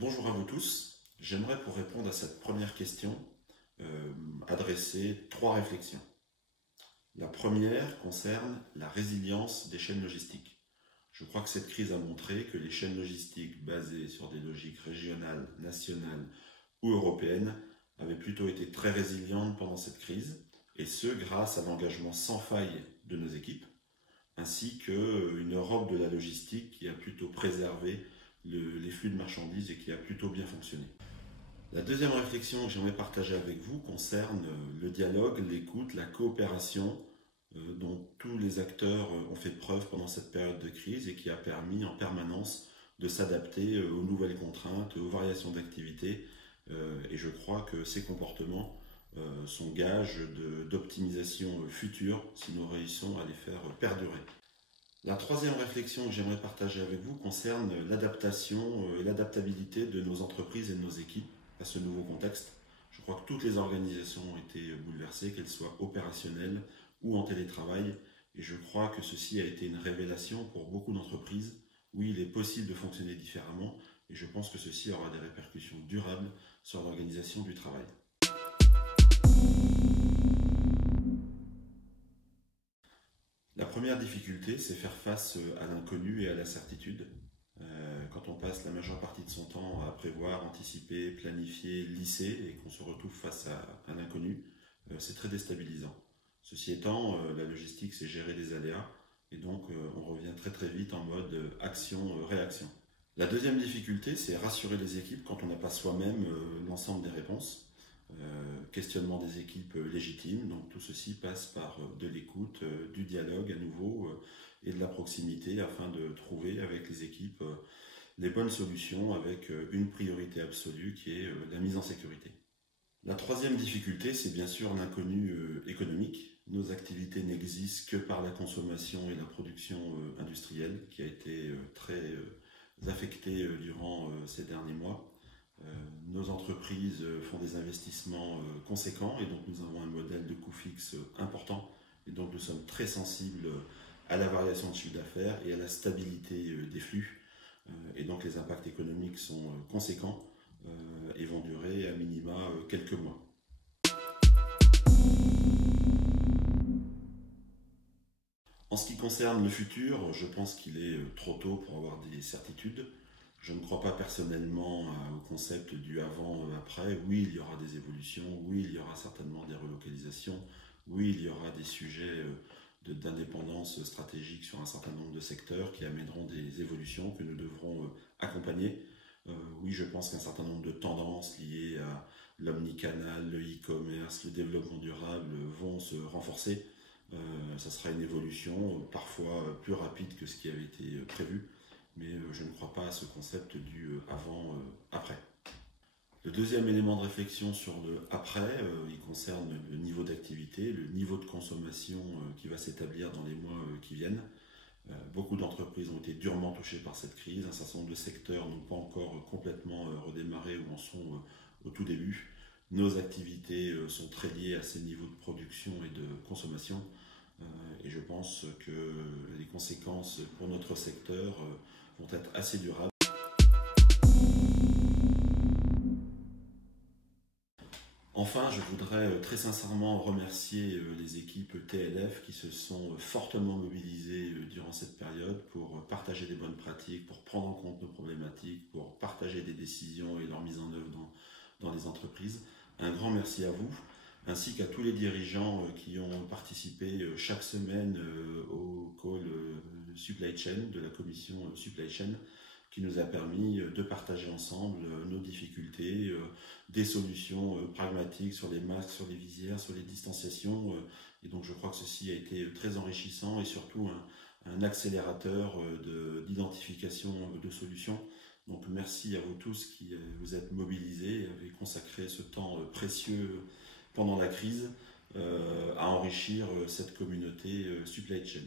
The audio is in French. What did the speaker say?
Bonjour à vous tous. J'aimerais pour répondre à cette première question adresser trois réflexions. La première concerne la résilience des chaînes logistiques. Je crois que cette crise a montré que les chaînes logistiques basées sur des logiques régionales, nationales ou européennes avaient plutôt été très résilientes pendant cette crise, et ce grâce à l'engagement sans faille de nos équipes, ainsi qu'une Europe de la logistique qui a plutôt préservé les flux de marchandises et qui a plutôt bien fonctionné. La deuxième réflexion que j'aimerais partager avec vous concerne le dialogue, l'écoute, la coopération dont tous les acteurs ont fait preuve pendant cette période de crise et qui a permis en permanence de s'adapter aux nouvelles contraintes, aux variations d'activité. Et je crois que ces comportements sont gages d'optimisation future si nous réussissons à les faire perdurer. La troisième réflexion que j'aimerais partager avec vous concerne l'adaptation et l'adaptabilité de nos entreprises et de nos équipes à ce nouveau contexte. Je crois que toutes les organisations ont été bouleversées, qu'elles soient opérationnelles ou en télétravail, et je crois que ceci a été une révélation pour beaucoup d'entreprises. Oui, il est possible de fonctionner différemment, et je pense que ceci aura des répercussions durables sur l'organisation du travail. La première difficulté, c'est faire face à l'inconnu et à l'incertitude. Quand on passe la majeure partie de son temps à prévoir, anticiper, planifier, lisser et qu'on se retrouve face à l'inconnu, c'est très déstabilisant. Ceci étant, la logistique, c'est gérer des aléas et donc on revient très vite en mode action-réaction. La deuxième difficulté, c'est rassurer les équipes quand on n'a pas soi-même l'ensemble des réponses. Questionnement des équipes légitimes, donc tout ceci passe par de l'écoute, du dialogue à nouveau et de la proximité afin de trouver avec les équipes les bonnes solutions avec une priorité absolue qui est la mise en sécurité. La troisième difficulté, c'est bien sûr l'inconnu économique. Nos activités n'existent que par la consommation et la production industrielle qui a été très affectée durant ces derniers mois. Nos entreprises font des investissements conséquents et donc nous avons un modèle de coût fixe important et donc nous sommes très sensibles à la variation de chiffre d'affaires et à la stabilité des flux et donc les impacts économiques sont conséquents et vont durer à minima quelques mois. En ce qui concerne le futur, je pense qu'il est trop tôt pour avoir des certitudes. Je ne crois pas personnellement au concept du avant-après. Oui, il y aura des évolutions, oui, il y aura certainement des relocalisations, oui, il y aura des sujets d'indépendance stratégique sur un certain nombre de secteurs qui amèneront des évolutions que nous devrons accompagner. Oui, je pense qu'un certain nombre de tendances liées à l'omnicanal, le e-commerce, le développement durable vont se renforcer. Ça sera une évolution parfois plus rapide que ce qui avait été prévu. Mais je ne crois pas à ce concept du avant-après. Le deuxième élément de réflexion sur le après, il concerne le niveau d'activité, le niveau de consommation qui va s'établir dans les mois qui viennent. Beaucoup d'entreprises ont été durement touchées par cette crise, un certain nombre de secteurs n'ont pas encore complètement redémarré ou en sont au tout début. Nos activités sont très liées à ces niveaux de production et de consommation. Et je pense que les conséquences pour notre secteur vont être assez durables. Enfin, je voudrais très sincèrement remercier les équipes TLF qui se sont fortement mobilisées durant cette période pour partager des bonnes pratiques, pour prendre en compte nos problématiques, pour partager des décisions et leur mise en œuvre dans les entreprises. Un grand merci à vous, ainsi qu'à tous les dirigeants qui ont participé chaque semaine au call Supply Chain de la commission Supply Chain, qui nous a permis de partager ensemble nos difficultés, des solutions pragmatiques sur les masques, sur les visières, sur les distanciations. Et donc je crois que ceci a été très enrichissant et surtout un accélérateur d'identification de solutions. Donc merci à vous tous qui vous êtes mobilisés et avez consacré ce temps précieux pendant la crise à enrichir cette communauté Supply Chain.